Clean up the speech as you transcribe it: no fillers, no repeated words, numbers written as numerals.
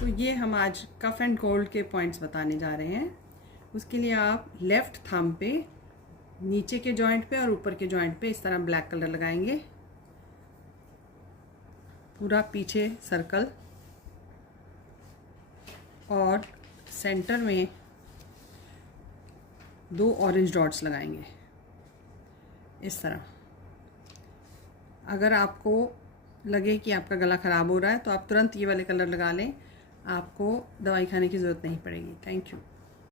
तो ये हम आज कफ एंड कोल्ड के पॉइंट्स बताने जा रहे हैं। उसके लिए आप लेफ़्ट थंब पे नीचे के जॉइंट पे और ऊपर के जॉइंट पे इस तरह ब्लैक कलर लगाएंगे, पूरा पीछे सर्कल, और सेंटर में 2 ऑरेंज डॉट्स लगाएंगे इस तरह। अगर आपको लगे कि आपका गला ख़राब हो रहा है तो आप तुरंत ये वाले कलर लगा लें, आपको दवाई खाने की ज़रूरत नहीं पड़ेगी। Thank you.